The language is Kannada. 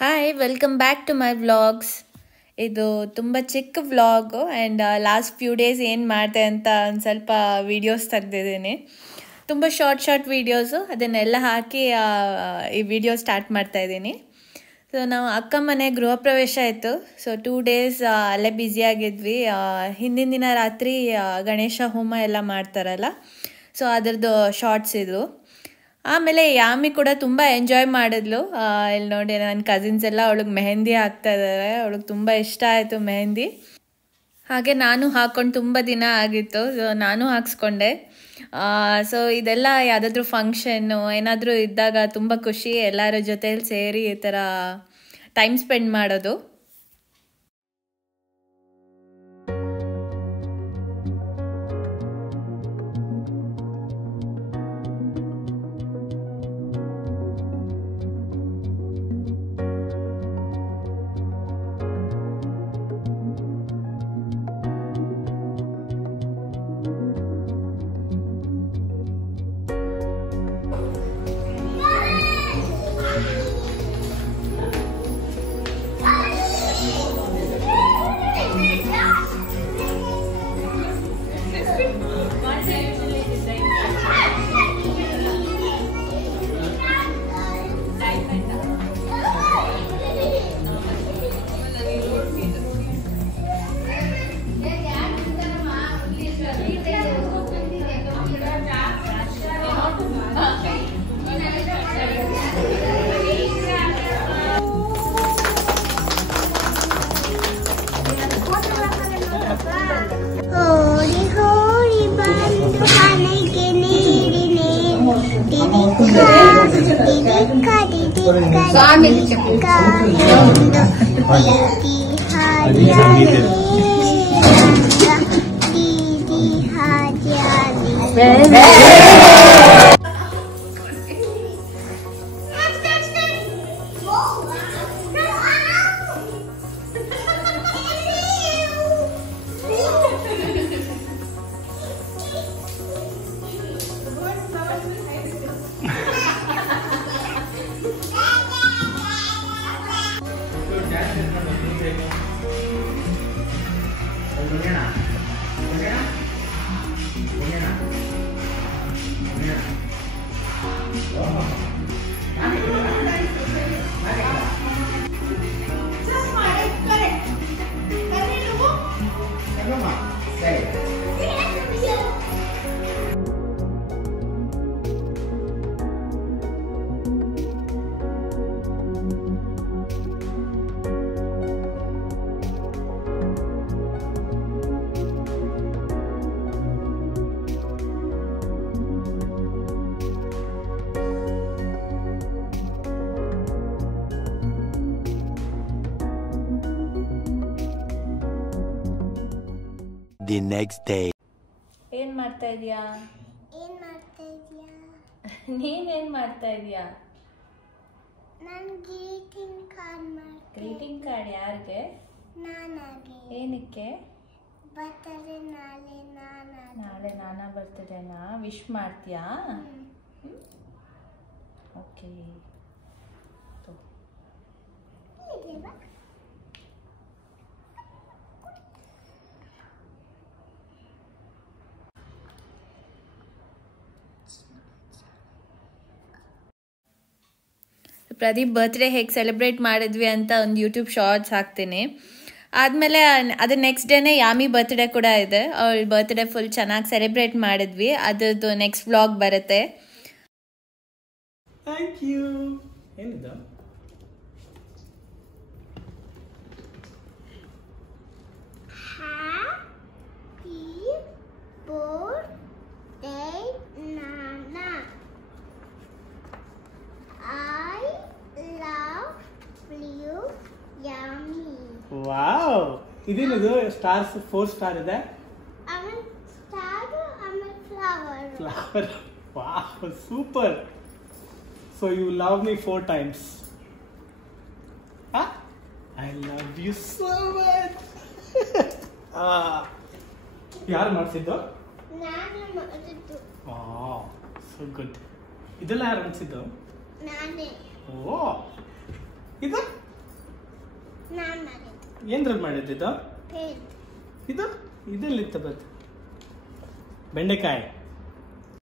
Hi welcome back to my vlogs. ಇದು ತುಂಬ ಚಿಕ್ಕ vlog and last few days ಏನು ಮಾಡಿದೆ ಅಂತ ಒಂದು ಸ್ವಲ್ಪ ವೀಡಿಯೋಸ್ ತೆಗ್ದಿದ್ದೀನಿ. ತುಂಬ ಶಾರ್ಟ್ ವೀಡಿಯೋಸು, ಅದನ್ನೆಲ್ಲ ಹಾಕಿ ಈ ವಿಡಿಯೋ ಸ್ಟಾರ್ಟ್ ಮಾಡ್ತಾಯಿದ್ದೀನಿ. ಸೊ ನಾವು ಅಕ್ಕ ಮನೆ ಗೃಹ ಪ್ರವೇಶ ಇತ್ತು. ಸೊ 2 days ಅಲ್ಲೇ ಬ್ಯುಸಿಯಾಗಿದ್ವಿ. ಹಿಂದಿನ ದಿನ ರಾತ್ರಿ ಗಣೇಶ ಹೋಮ ಎಲ್ಲ ಮಾಡ್ತಾರಲ್ಲ, ಸೊ ಅದರದ್ದು ಶಾರ್ಟ್ಸ್ ಇದು. ಆಮೇಲೆ ಯಾಮಿ ಕೂಡ ತುಂಬ ಎಂಜಾಯ್ ಮಾಡಿದ್ಲು. ಇಲ್ಲಿ ನೋಡಿ ನನ್ನ ಕಸಿನ್ಸ್ ಎಲ್ಲ ಅವಳಿಗೆ ಮೆಹಂದಿ ಹಾಕ್ತಾ ಇದ್ದಾರೆ. ಅವಳಿಗೆ ತುಂಬ ಇಷ್ಟ ಆಯಿತು ಮೆಹಂದಿ. ಹಾಗೆ ನಾನು ಹಾಕ್ಕೊಂಡು ತುಂಬ ದಿನ ಆಗಿತ್ತು, ಸೊ ನಾನು ಹಾಕ್ಸ್ಕೊಂಡೆ. ಸೊ ಇದೆಲ್ಲ ಯಾವುದಾದ್ರೂ ಫಂಕ್ಷನ್ನು ಏನಾದರೂ ಇದ್ದಾಗ ತುಂಬ ಖುಷಿ, ಎಲ್ಲರ ಜೊತೆಲಿ ಸೇರಿ ಈ ಥರ ಟೈಮ್ ಸ್ಪೆಂಡ್ ಮಾಡೋದು. The next day. ಏನು ಮಾಡ್ತಾ ಇದೀಯಾ? ನೀನೇನು ಮಾಡ್ತಾ ಇದೀಯಾ? ನಾನು ಗ್ರೀಟಿಂಗ್ ಕಾರ್ಡ್ ಮಾಡ್ತೀನಿ. ಗ್ರೀಟಿಂಗ್ ಕಾರ್ಡ್ ಯಾರಿಗೆ? ನಾನಾಗೆ. ಏನಕ್ಕೆ? ಬರ್ತಡೇ ನಾಳೆ ನಾನಾ ಬರ್ತಡೇನಾ ವಿಶ್ ಮಾಡ್ತೀಯಾ? ಓಕೆ. ಪ್ರದೀಪ್ ಬರ್ತ್ಡೇ ಹೇಗೆ ಸೆಲೆಬ್ರೇಟ್ ಮಾಡಿದ್ವಿ ಅಂತ ಒಂದು ಯೂಟ್ಯೂಬ್ ಶಾರ್ಟ್ಸ್ ಹಾಕ್ತೀನಿ. ಆದಮೇಲೆ ಅದು ನೆಕ್ಸ್ಟ್ ಡೇನೇ ಯಾಮಿ ಬರ್ತ್ಡೇ ಕೂಡ ಇದೆ. ಅವಳ ಬರ್ತ್ಡೇ ಫುಲ್ ಚೆನ್ನಾಗಿ ಸೆಲೆಬ್ರೇಟ್ ಮಾಡಿದ್ವಿ. ಅದ್ರದ್ದು ನೆಕ್ಸ್ಟ್ ವ್ಲಾಗ್ ಬರುತ್ತೆ. Thank you. ಏನಿದು? ಹ್ಯಾಪಿ ಬರ್ತ್ಡೇ ನಾನಾ. I love you, Yummy. Wow, ಇದೇನಿದು? ಸ್ಟಾರ್ಸ್ 4 ಸ್ಟಾರ್ ಇದೆ. I'm a star, I'm a flower. Flower. Wow, super. So you love me 4 times. Huh? I love you so much. ಯಾರು ಮಾಡಿಸಿದ್ದು? ನಾನು ಮಾಡಿದ್ದು. Wow, so good. ಇದೆಲ್ಲ ಯಾರು ಮಾಡಿಸಿದ್ದು? ನಾನೇ. ಓ, ಇದು ನಾನು ಮಾಡಿದ್ದು ಏನ್ರಲ್ಲಿ ಮಾಡಿದ್ದಿದ್ದು ಪೇಂಟ್ ಇದು ಇದೆಲ್ಲಿತ್ತು ಬತ್ ಬೆಂಡೆಕಾಯಿ